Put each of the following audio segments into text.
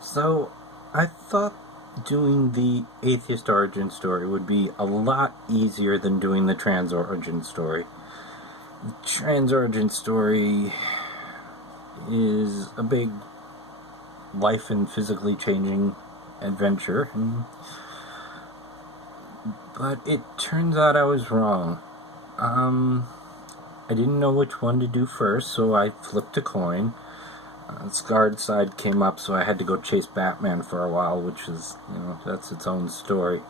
So, I thought doing the atheist origin story would be a lot easier than doing the trans origin story. The trans origin story is a big life and physically changing adventure, but it turns out I was wrong. I didn't know which one to do first, so I flipped a coin. Scarred side came up, so I had to go chase Batman for a while, which is, that's its own story.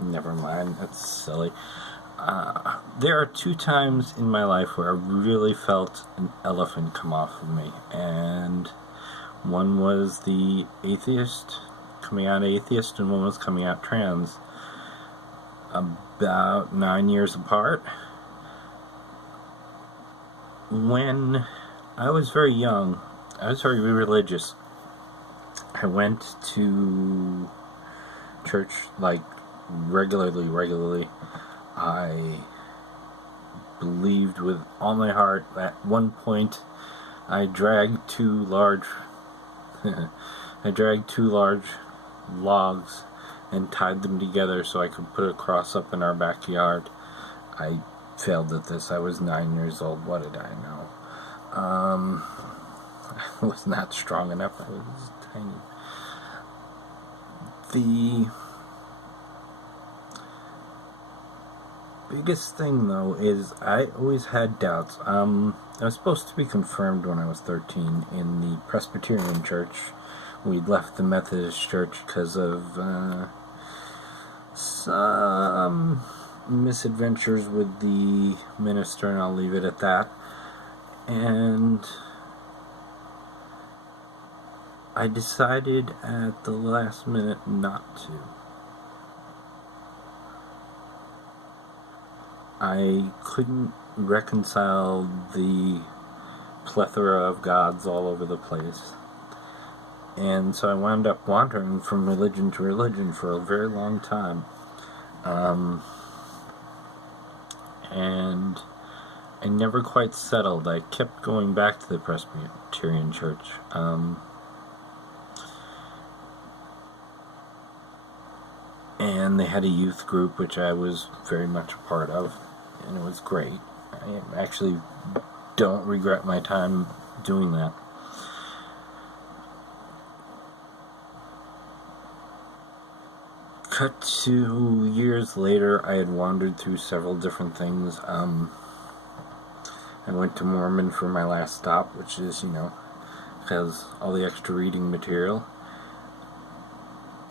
Never mind, that's silly. There are 2 times in my life where I really felt an elephant come off of me, and one was the atheist, coming out atheist, and one was coming out trans. About 9 years apart. When I was very young, I was very religious. I went to church regularly. I believed with all my heart. At one point, I dragged 2 large logs and tied them together so I could put a cross up in our backyard. I failed at this. I was 9 years old. What did I know? I was not strong enough. I was tiny. The biggest thing, though, is I always had doubts. I was supposed to be confirmed when I was 13 in the Presbyterian church. We'd left the Methodist church because of some misadventures with the minister, and I'll leave it at that. And I decided at the last minute not to. I couldn't reconcile the plethora of gods all over the place. And so I wound up wandering from religion to religion for a very long time. And I never quite settled. I kept going back to the Presbyterian church. And they had a youth group, which I was very much a part of, and it was great. I actually don't regret my time doing that. Cut to years later, I had wandered through several different things. I went to Mormon for my last stop, which is, has all the extra reading material,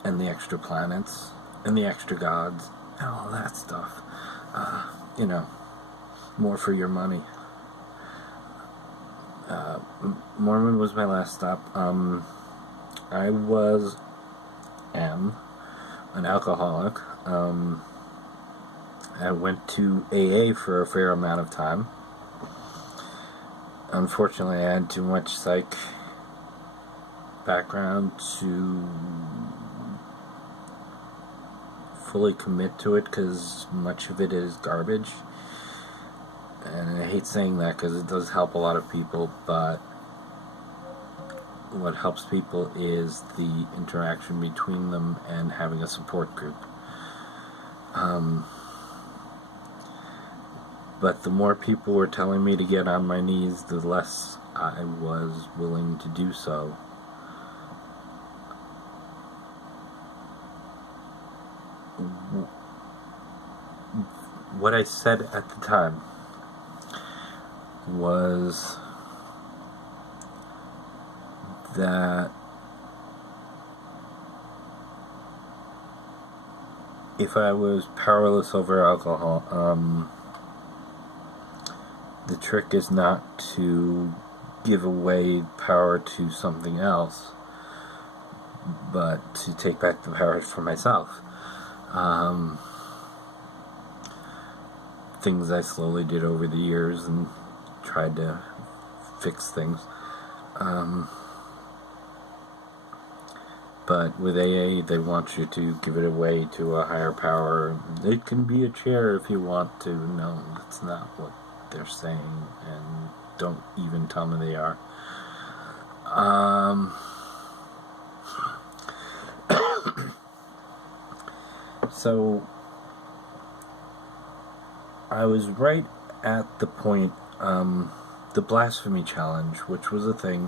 and the extra planets, and the extra gods, and all that stuff. More for your money. Mormon was my last stop. I am an alcoholic. I went to AA for a fair amount of time. Unfortunately, I had too much psych background to fully commit to it, because much of it is garbage. And I hate saying that because it does help a lot of people, but what helps people is the interaction between them and having a support group. But the more people were telling me to get on my knees, the less I was willing to do so. What I said at the time was that if I was powerless over alcohol, the trick is not to give away power to something else, but to take back the power for myself. Things I slowly did over the years and tried to fix things. But with AA, they want you to give it away to a higher power. It can be a chair if you want to. No, that's not what they're saying, and don't even tell me they are. So I was right at the point, the blasphemy challenge, which was a thing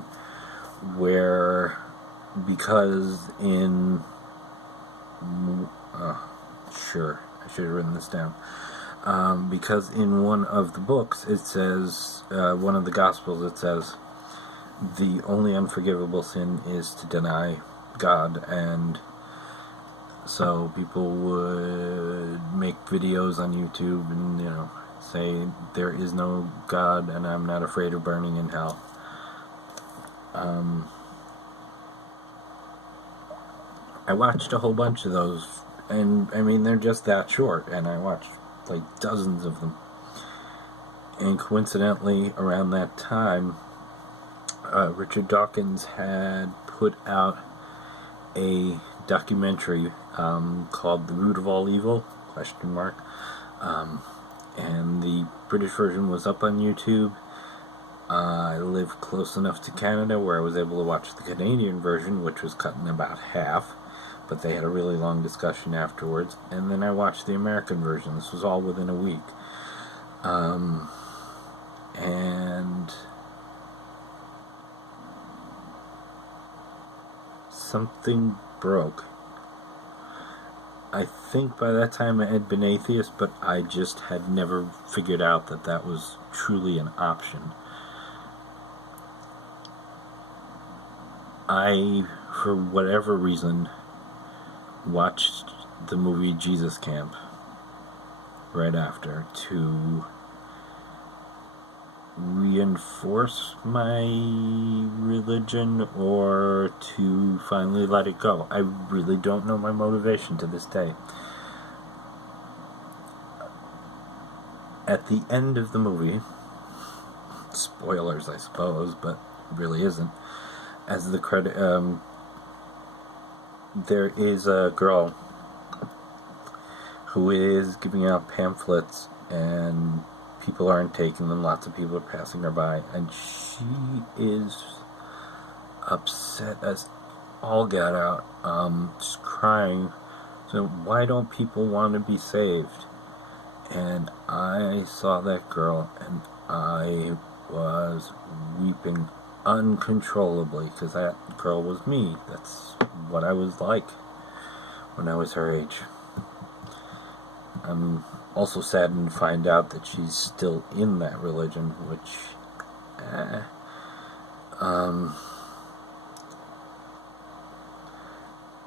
where, because in, sure, I should have written this down, because in one of the books it says, one of the Gospels, it says, the only unforgivable sin is to deny God, and so people would make videos on YouTube and, say there is no God and I'm not afraid of burning in hell. I watched a whole bunch of those, and I mean, they're just that short, and I watched like dozens of them. And coincidentally, around that time, Richard Dawkins had put out a documentary called "The Root of All Evil?" ? And the British version was up on YouTube. I live close enough to Canada where I was able to watch the Canadian version, which was cut in about half, but they had a really long discussion afterwards. And then I watched the American version. This was all within a week. And something broke. I think by that time I had been atheist, but I just had never figured out that that was truly an option. I, for whatever reason, watched the movie Jesus Camp right after to reinforce my religion or to finally let it go. I really don't know my motivation to this day. At the end of the movie, spoilers I suppose, but it really isn't, as the credit, there is a girl who is giving out pamphlets and people aren't taking them. Lots of people are passing her by, and she is upset as all get out, just crying. So why don't people want to be saved? And I saw that girl and I was weeping uncontrollably, because that girl was me. That's what I was like when I was her age. I'm also saddened to find out that she's still in that religion, which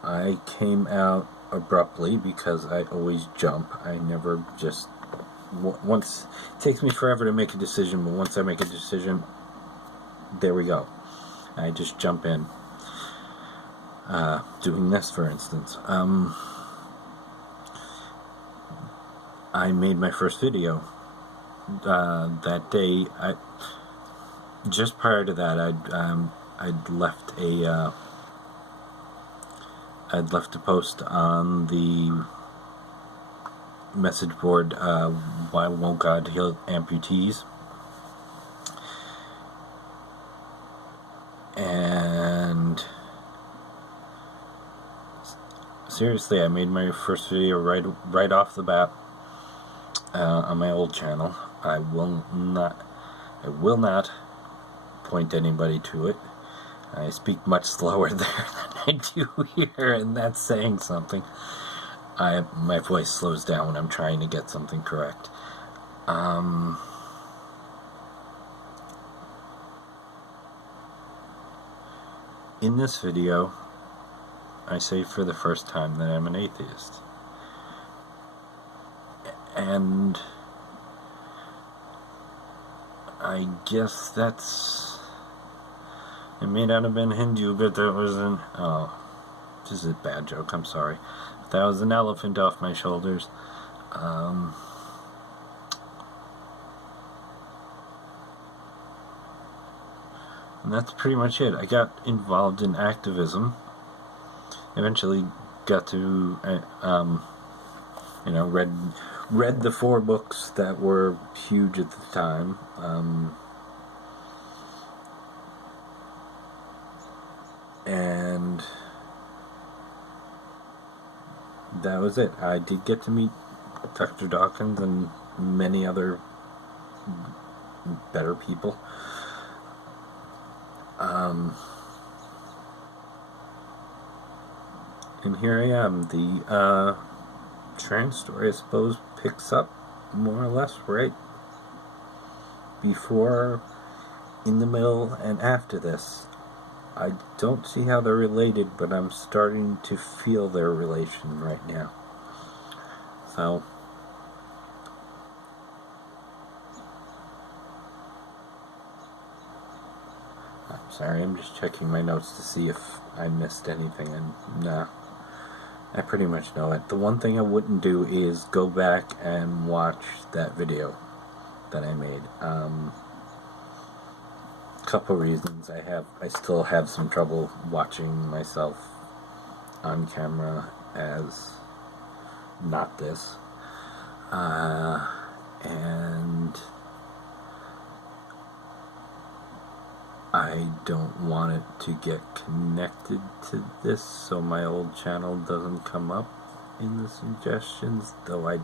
I came out abruptly because I always jump. I never just, once, it takes me forever to make a decision, but once I make a decision, there we go. I just jump in. Doing this, for instance. I made my first video that day. Just prior to that, I'd left a post on the message board. Why won't God heal amputees? And seriously, I made my first video right off the bat on my old channel. I will not point anybody to it. I speak much slower there than I do here, and that's saying something. My voice slows down when I'm trying to get something correct. In this video, I say for the first time that I'm an atheist. And I guess that's, it may not have been Hindu, but that was this is a bad joke, I'm sorry. That was an elephant off my shoulders. And that's pretty much it. I got involved in activism. Eventually got to, read the 4 books that were huge at the time. And that was it. I did get to meet Dr. Dawkins and many other better people. And here I am. The trans story, I suppose, picks up more or less right before, in the middle, and after this. I don't see how they're related, but I'm starting to feel their relation right now. So, I'm sorry, I'm just checking my notes to see if I missed anything, and nah, I pretty much know it. The one thing I wouldn't do is go back and watch that video that I made. Couple reasons. I still have some trouble watching myself on camera as not this, and I don't want it to get connected to this, so my old channel doesn't come up in the suggestions, though I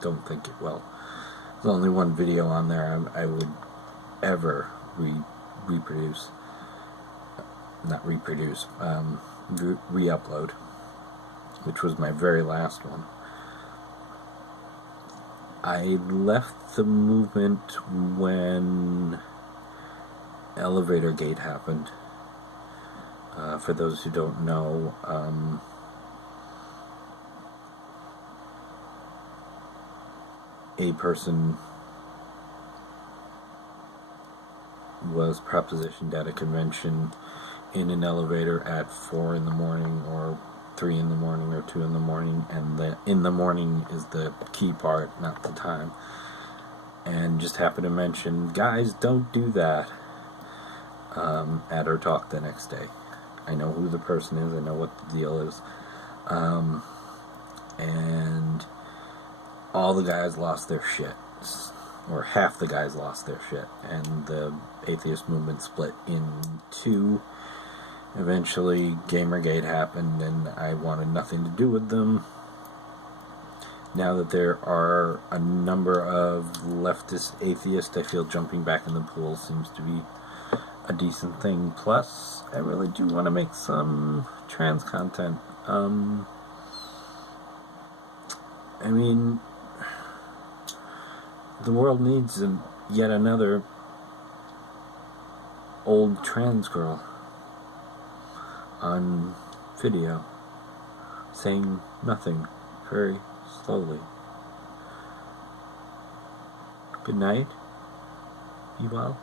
don't think it will. There's only one video on there I would ever re-upload, which was my very last one. I left the movement when Elevator Gate happened. For those who don't know, a person was propositioned at a convention in an elevator at 4 in the morning or 3 in the morning or 2 in the morning, and the in the morning is the key part, not the time, and just happened to mention, guys, don't do that, at her talk the next day. I know who the person is, I know what the deal is, and all the guys lost their shit, or half the guys lost their shit, and the atheist movement split in two. Eventually Gamergate happened, and I wanted nothing to do with them. Now that there are a number of leftist atheists, I feel jumping back in the pool seems to be a decent thing. Plus, I really do want to make some trans content. I mean, the world needs yet another old trans girl on video saying nothing very slowly. Good night. Be well.